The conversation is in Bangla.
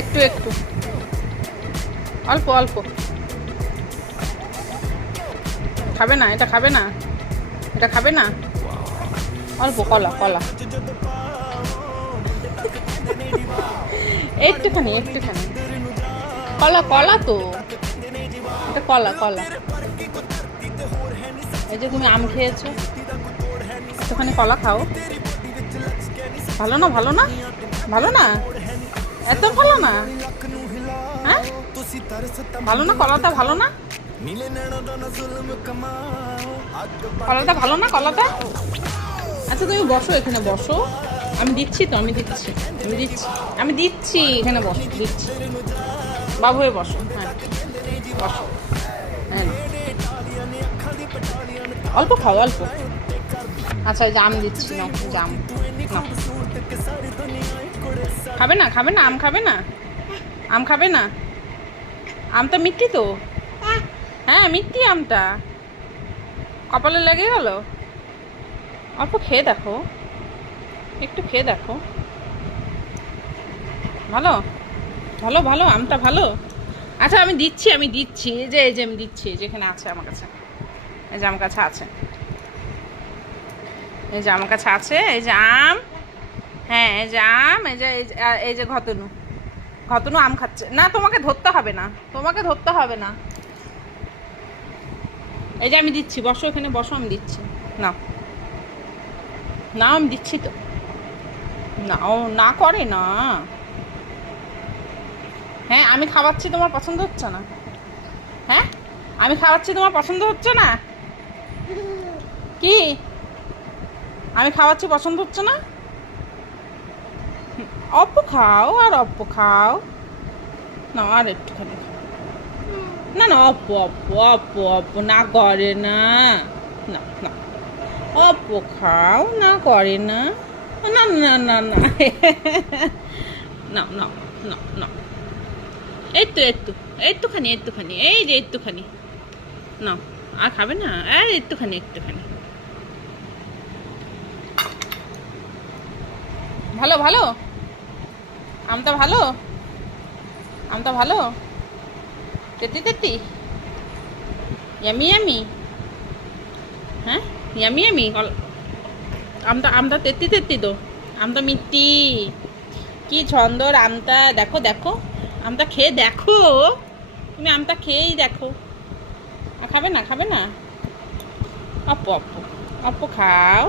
একটু একটু, অল্প অল্প। খাবে না, এটা খাবে না, এটা খাবে না। অল্প কলা কলা, একটুখানি একটুখানি। কলা কলা তো, এটা কলা কলা। এই যে তুমি আম খেয়েছো, একটুখানি কলা খাও। ভালো না, ভালো না, ভালো না, এত ভালো না? হ্যাঁ, ভালো না কলাটা, ভালো না কলাটা, ভালো না কলাটা? আচ্ছা তুমি বসো, এখানে বসো, আমি দিচ্ছি তো, আমি দিচ্ছি, আমি দিচ্ছি, আমি দিচ্ছি, এখানে বসো, দিচ্ছি। বাবু হয়ে বসো, হ্যাঁ বসো। হ্যাঁ, অল্প খাও অল্প। আচ্ছা এই যে আম দিচ্ছি, নাও জাম, নাও। খাবে না, খাবে না, আম খাবে না, আম খাবে না? আমটা মিষ্টি তো, হ্যাঁ মিষ্টি আমটা, কপালে লেগে গেল। অল্প খেয়ে দেখো, একটু খেয়ে দেখো। ভালো, ভালো ভালো, আমটা ভালো। আচ্ছা আমি দিচ্ছি, আমি দিচ্ছি, এই যে আমি দিচ্ছি, যেখানে আছে আমার কাছে, এই যে আমার কাছে আছে, এই যে আমার কাছে আছে, এই যে আম। হ্যাঁ এই যে আম, এই যে ঘতনু, ঘতনু আম খাচ্ছে না। তোমাকে ধরতে হবে না, তোমাকে ধরতে হবে না। এই যে আমি দিচ্ছি, বসো এখানে বসো, আমি দিচ্ছি। না না, আমি দিচ্ছি তো। না ও না করে না। হ্যাঁ আমি খাওয়াচ্ছি, তোমার পছন্দ হচ্ছে না? হ্যাঁ আমি খাওয়াচ্ছি, তোমার পছন্দ হচ্ছে না? কি আমি খাওয়াচ্ছি, পছন্দ হচ্ছে না? অল্প খাও, আর অল্প খাও না, আর একটুখানি খাও। না না, অল্প অল্প অল্প অল্প, না করে না, না না, অল্প খাও, না করে না, না না না না, না না না না, একটু একটুখানি একটুখানি, এই যে একটুখানি না, আর খাবে না, আর একটুখানি একটুখানি। ভালো ভালো, আমটা ভালো, আমটা ভালো, তেতি তেতি, ইয়ামি ইয়ামি। হ্যাঁ ইয়ামি ইয়ামি, আমটা আমটা তেতি তেতি তো, আমটা মিষ্টি, কি ছন্দর আমটা, দেখো দেখো, আমটা খেয়ে দেখো, তুমি আমটা খেয়েই দেখো। আর খাবে না, খাবে না, অল্প অল্প অল্প খাও।